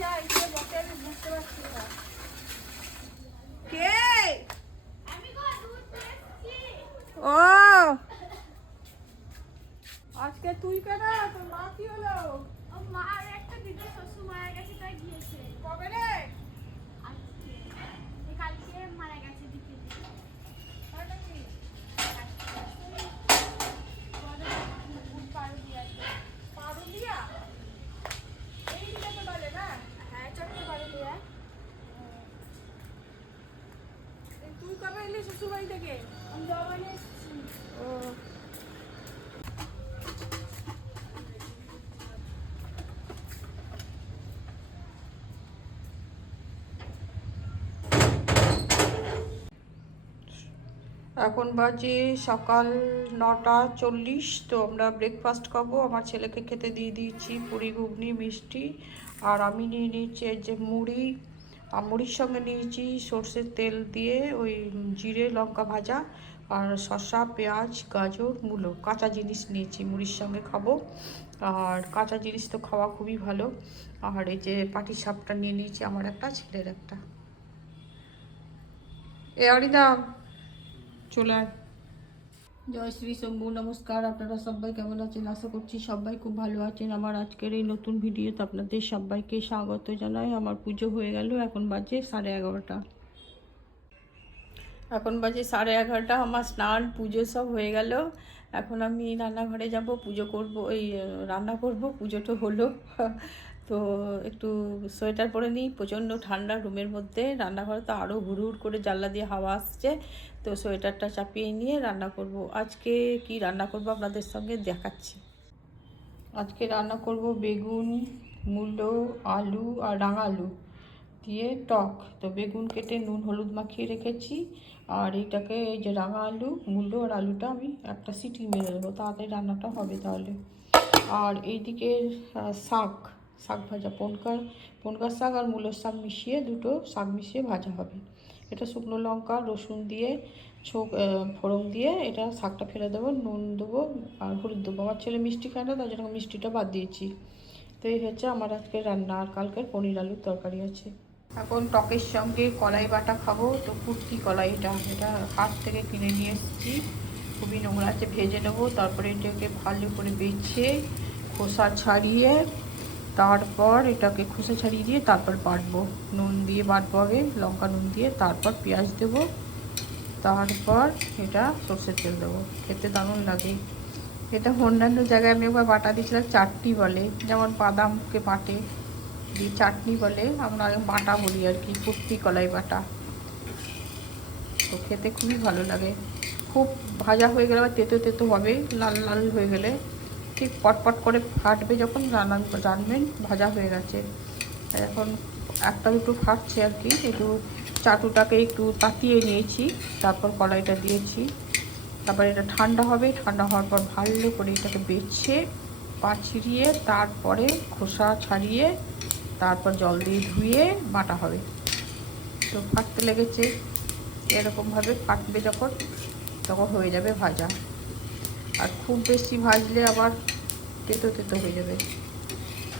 যাই কে বসে আমি বুঝতে পারছি না। কে? ও আজকে তুই কেন? তোর মা কি হলো? মার একটা দিদি শ্বশুর মারা গেছে তাই গিয়েছে। কবে রে? আজকে কালকে মারা গেছে দিদি। তাই নাকি? পারুলিয়া? এই দিকে বলে না? হ্যাঁ চট্ট পারুলিয়া। তুই কবে এলি শ্বশুর বাড়ি থেকে? আমি জবানে এসেছি। ও এখন বাজে সকাল 9:40। তো আমরা ব্রেকফাস্ট খাবো। আমার ছেলেকে খেতে দিয়ে দিয়েছি পুরি ঘুগনি মিষ্টি। আর আমি নিয়ে নিয়েছি এই যে মুড়ি। আর মুড়ির সঙ্গে নিয়েছি সর্ষের তেল দিয়ে ওই জিরে লঙ্কা ভাজা আর শসা পেঁয়াজ গাজর মূলো কাঁচা জিনিস নিয়েছি, মুড়ির সঙ্গে খাবো। আর কাঁচা জিনিস তো খাওয়া খুবই ভালো। আর এই যে পাটিসাপটা নিয়ে নিয়েছি, আমার একটা ছেলের একটা। এ অরিদা চলে আয়। জয় শ্রী শম্ভু, নমস্কার। আপনারা সবাই কেমন আছেন? আশা করছি সবাই খুব ভালো আছেন। আমার আজকের এই নতুন ভিডিওতে আপনাদের সবাইকে স্বাগত জানাই। আমার পুজো হয়ে গেল, এখন বাজে 11:30। এখন বাজে 11:30, আমার স্নান পুজো সব হয়ে গেল। এখন আমি রান্নাঘরে যাব, পুজো করব, এই রান্না করব। পুজো তো হলো। তো একটু সোয়েটার পরে নিই, প্রচণ্ড ঠান্ডা রুমের মধ্যে। রান্নাঘরে তো আরও হুড় করে জানলা দিয়ে হাওয়া আসছে। তো সোয়েটারটা চাপিয়ে নিয়ে রান্না করব। আজকে কি রান্না করব আপনাদের সঙ্গে দেখাচ্ছি। আজকে রান্না করব বেগুন, মূলো, আলু আর রাঙা আলু দিয়ে টক। তো বেগুন কেটে নুন হলুদ মাখিয়ে রেখেছি। আর এইটাকে এই যে রাঙা আলু মূলো আর আলুটা আমি একটা সিটি মেরে দেবো, তাড়াতাড়ি রান্নাটা হবে তাহলে। আর এইদিকে শাক শাক ভাজা, পনকার শাক আর মূলোর শাক মিশিয়ে, দুটো শাক মিশিয়ে ভাজা হবে। এটা শুকনো লঙ্কা রসুন দিয়ে ফোড়ন দিয়ে এটা শাকটা ফেলে দেবো, নুন দেবো আর হলুদ দেবো। আমার ছেলে মিষ্টি খায় না, তার জন্য মিষ্টিটা বাদ দিয়েছি। তো এই হচ্ছে আমার আজকের রান্না। আর কালকের পনির আলুর তরকারি আছে। এখন টকের সঙ্গে কলাই বাটা খাবো। তো কুর্তি কলাই, এটা হাট থেকে কিনে নিয়ে এসেছি, খুবই নোংরা আছে, ভেজে নেবো। তারপরে এটাকে ভালো করে বেছে খোসা ছাড়িয়ে, তারপর এটাকে খোসা ছাড়িয়ে দিয়ে তারপর বাটবো, নুন দিয়ে বাটবো আগে, লঙ্কা নুন দিয়ে, তারপর পেঁয়াজ দেবো, তারপর এটা সর্ষের তেল দেবো। খেতে দারুণ লাগে এটা। অন্যান্য জায়গায় আমি একবার বাটা দিয়েছিলাম, চাটনি বলে, যেমন বাদামকে বাটে দিয়ে চাটনি বলে, আমরা বাটা বলি আর কি, কুর্তি কলাই বাটা। তো খেতে খুবই ভালো লাগে। খুব ভাজা হয়ে গেলে বা তেতো তেতো হবে, লাল লাল হয়ে গেলে ঠিক পটপট করে ফাটবে, যখন জানবেন ভাজা হয়ে গেছে। এখন একটা দুটো ফাটছে আর কি। একটু চাটুটাকে একটু তাতিয়ে নিয়েছি, তারপর কড়াইটা দিয়েছি। তারপর এটা ঠান্ডা হবে, ঠান্ডা হওয়ার পর ভালো করে এটাকে বেছে পাঁচিয়ে, তারপরে খোসা ছাড়িয়ে, তারপর জল দিয়ে ধুয়ে বাটা হবে। তো ফাটতে লেগেছে, এরকমভাবে ফাটবে যখন, তখন হয়ে যাবে ভাজা। আর খুব বেশি ভাজলে আবার তেতো তেতো হয়ে যাবে,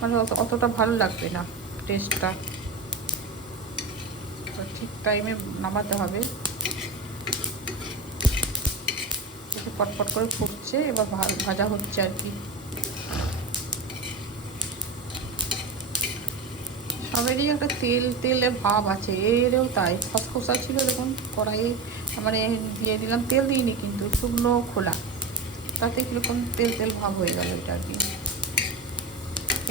মানে অতটা ভালো লাগবে না টেস্টটা। তো ঠিক টাইমে নামাতে হবে। একটু পটপট করে ফুটছে, এবার ভাজা হচ্ছে আর কি। সবেরই একটা তেল তেলে ভাব আছে, এরও তাই খসখসা ছিল দেখুন কড়াইয়ে, মানে দিয়ে দিলাম, তেল দিইনি কিন্তু, শুকনো খোলা, তাতে কীরকম তেল তেল ভাব হয়ে গেল এটা আর কি।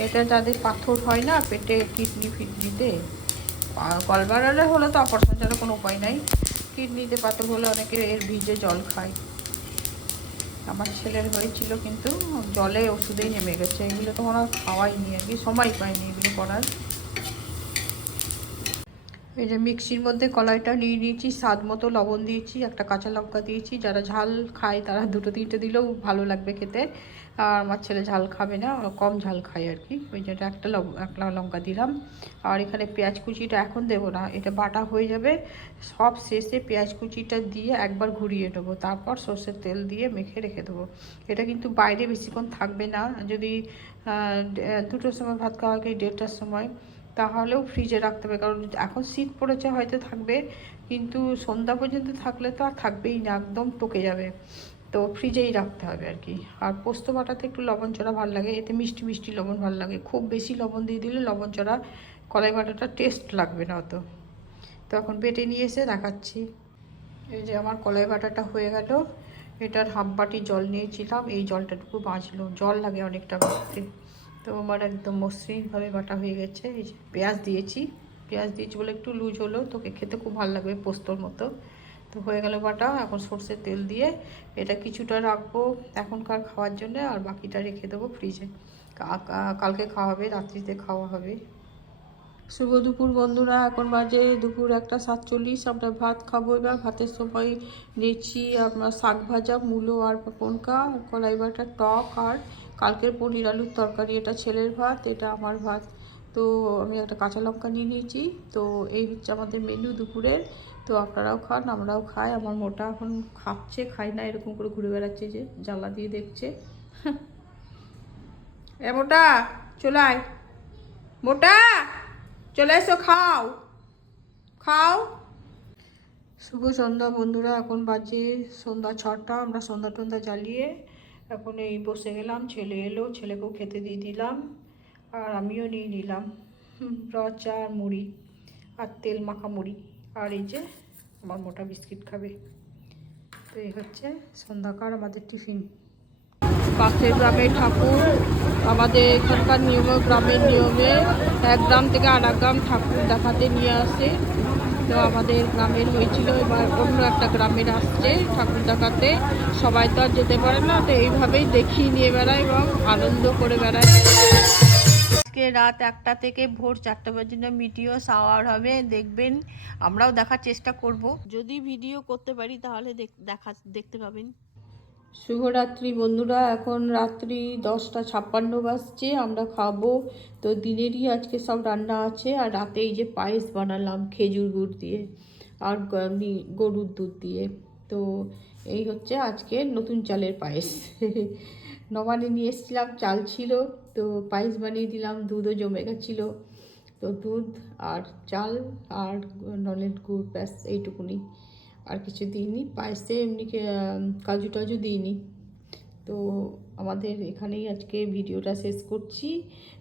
এটা যাদের পাথর হয় না পেটে, কিডনি ফিডনিতে, গলব্লাডারে হলে তো অপারেশন ছাড়া কোনো উপায় নাই। কিডনিতে পাথর হলে অনেকে এর ভিজে জল খায়। আমার ছেলের হয়েছিল, কিন্তু জলে ওষুধেই নেমে গেছে। এগুলো তো ওরা খাওয়াইনি আর কি, সময় পাইনি এগুলো করার। এই যে মিক্সির মধ্যে কলাইটা নিয়ে নিয়েছি, স্বাদ মতো লবণ দিয়েছি, একটা কাঁচা লঙ্কা দিয়েছি। যারা ঝাল খায় তারা দুটো তিনটে দিলেও ভালো লাগবে খেতে। আর আমার ছেলে ঝাল খাবে না, কম ঝাল খায় আর কি, ওই জন্য একটা লঙ্কা দিলাম। আর এখানে পেঁয়াজ কুচিটা এখন দেবো না, এটা বাটা হয়ে যাবে। সব শেষে পেঁয়াজ কুচিটা দিয়ে একবার ঘুরিয়ে নেবো, তারপর সর্ষের তেল দিয়ে মেখে রেখে দেবো। এটা কিন্তু বাইরে বেশিক্ষণ থাকবে না। যদি 2টোর সময় ভাত খাওয়া হয়, 1:30টার সময়, তাহলেও ফ্রিজে রাখতে হবে, কারণ এখন শীত পড়েছে হয়তো থাকবে, কিন্তু সন্ধ্যা পর্যন্ত থাকলে তো আর থাকবেই না, একদম টকে যাবে। তো ফ্রিজেই রাখতে হবে আর কি। আর পোস্ত বাটাতে একটু লবণ চড়া ভালো লাগে, এতে মিষ্টি মিষ্টি লবণ ভালো লাগে। খুব বেশি লবণ দিয়ে দিলে লবণ চড়া কলাই বাটাটা টেস্ট লাগবে না অত। তো এখন বেটে নিয়ে এসে দেখাচ্ছি। এই যে আমার কলাই বাটাটা হয়ে গেল। এটার হাফ বাটি জল নিয়েছিলাম, এই জলটাটুকু বাঁচলো, জল লাগে অনেকটা বাটতে। তো আমার একদম মসৃণভাবে বাটা হয়ে গেছে। এই যে পেঁয়াজ দিয়েছি বলে একটু লুজ হলো, তোকে খেতে খুব ভালো লাগবে পোস্তর মতো। তো হয়ে গেল বাটা। এখন সর্ষের তেল দিয়ে এটা কিছুটা রাখবো এখনকার খাওয়ার জন্য, আর বাকিটা রেখে দেবো ফ্রিজে, কালকে খাওয়া হবে, রাত্রিতে খাওয়া হবে। শুভ দুপুর বন্ধুরা, এখন বাজে দুপুর 1:47। আমরা ভাত খাবো এবার। ভাতের সময় নিয়েছি আমরা শাক ভাজা, মূলো আর পনকা, কলাই বাটা, টক, আর কালকের পনির আলুর তরকারি। এটা ছেলের ভাত, এটা আমার ভাত। তো আমি একটা কাঁচা লঙ্কা নিয়ে নিয়েছি। তো এই হচ্ছে আমাদের মেনু দুপুরের। তো আপনারাও খান, আমরাও খাই। আমার মোটা এখন খাচ্ছে, খাই না, এরকম করে ঘুরে বেড়াচ্ছে, যে জ্বালা দিয়ে দেখছে। এ মোটা চলে আয়, মোটা চলে এসো, খাও খাও। শুভ সন্ধ্যা বন্ধুরা, এখন বাজে সন্ধ্যা 6টা। আমরা সন্ধ্যা টন্ধা জ্বালিয়ে এখন এই বসে গেলাম। ছেলে এলো, ছেলেকেও খেতে দিয়ে দিলাম, আর আমিও নিয়ে নিলাম রচ আর মুড়ি, আর তেল মাখা মুড়ি। আর এই যে আমার মোটা বিস্কিট খাবে। তো এই হচ্ছে সন্ধ্যাকার আমাদের টিফিন। পাশের গ্রামের ঠাকুর, আমাদের এখানকার নিয়মে, গ্রামের নিয়মে এক গ্রাম থেকে আর এক গ্রাম ঠাকুর দেখাতে নিয়ে আসে। তো আমাদের গ্রামের হয়েছিল, এবার অন্য একটা গ্রামের আসছে ঠাকুর দেখাতে। সবাই তো আর যেতে পারে না, তো এইভাবেই দেখিয়ে নিয়ে বেড়ায় এবং আনন্দ করে বেড়ায়। আজকে রাত 1টা থেকে ভোর 4টা পর্যন্ত মিটিও শাওয়ার হবে, দেখবেন। আমরাও দেখার চেষ্টা করব, যদি ভিডিও করতে পারি তাহলে দেখতে পাবেন। শুভরাত্রি বন্ধুরা, এখন রাত্রি 10:56 বাজছে, আমরা খাবো। তো দিনেরই আজকে সব রান্না আছে, আর রাতে এই যে পায়েস বানালাম খেজুর গুড় দিয়ে আর গরুর দুধ দিয়ে। তো এই হচ্ছে আজকে নতুন চালের পায়েস। নবান্নে নিয়ে এসেছিলাম, চাল ছিল, তো পায়েস বানিয়ে দিলাম, দুধও জমে গেছিলো। তো দুধ আর চাল আর নলেন গুড়, ব্যাস এইটুকুনি, আর কিছু দিইনি পায়েসে, এমনি কাজু টাজু দিইনি। তো আমাদের এখানেই আজকে ভিডিওটা শেষ করছি।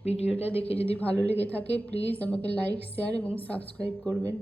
ভিডিওটা দেখে যদি ভালো লেগে থাকে প্লিজ আমাকে লাইক, শেয়ার এবং সাবস্ক্রাইব করবেন।